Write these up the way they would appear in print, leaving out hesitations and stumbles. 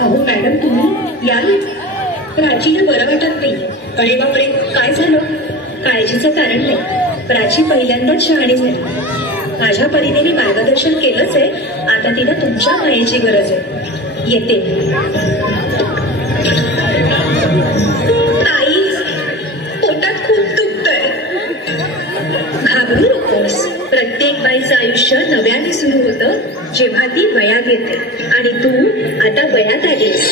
अहो मॅडम तुम्ही या, प्राचीला बरं वाटत नाही. अरे बापरे, काय झालं? काळजीचं कारण नाही, प्राची पहिल्यांदाच शहाणी झाली. माझ्या परीने मी मार्गदर्शन केलंच आहे. आता तिला तुमच्या मायेची गरज आहे. येते. आई, पोटात खूप दुखतंय. घाबरू नकोस. प्रत्येक बाईचं आयुष्य नव्याने सुरू होतं जेव्हा ती वयात येते. आणि तू आता वयात आलीस.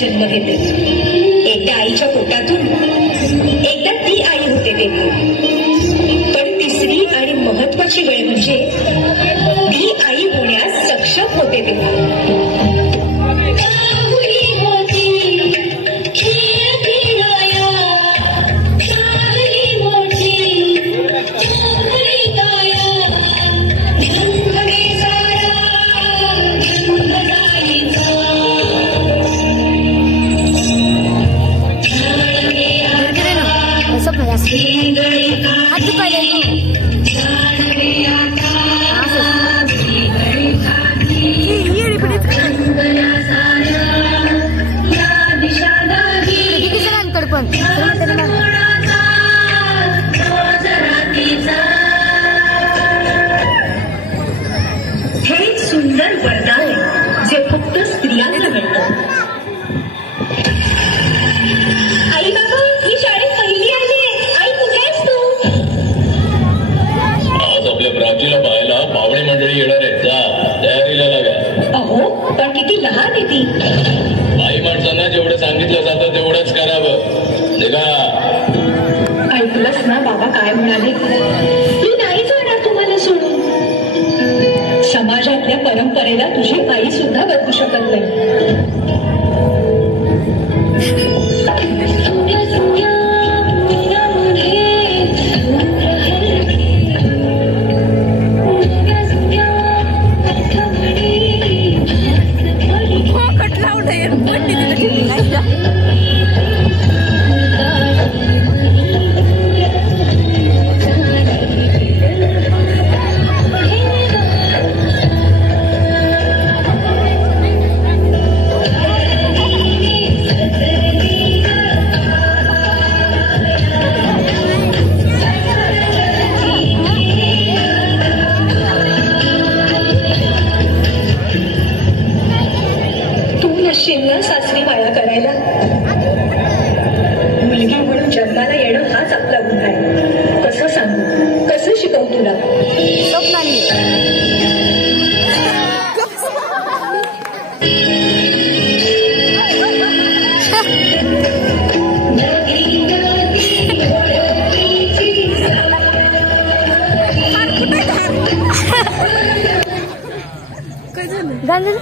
जन्म घेते. एकदा आईच्या पोटातून, एकदा ती आई होते तेव्हा. पण तिसरी आणि महत्वाची वेळ म्हणजे ती आई होण्यास सक्षम होते तेव्हा. हे सुंदर वरदान आहे जे फक्त स्त्रियांना मिळतं. आई बाबा, ही शाळेत पहिली आली. आई कुठे आहेस तू? आज आपल्या प्राचीला पाहायला पाहुणे मंडळी येणार आहेत. जा, तयारीला लागा. अहो पण किती लहान आहे ती. बाई माणसांना जेवढं सांगितलं जातं तेवढंच करावं. निघा. ऐकलंस ना बाबा काय म्हणाले? मी नाही जाणार तुम्हाला सोडून. समाजातल्या परंपरेला तुझी आई सुद्धा बदलू शकत नाही. सासरी माया करायला. मुलगी म्हणून जन्माला येणं हाच आपला गुन्हा आहे. कसं सांगू, कसं शिकवू तुला? गाणं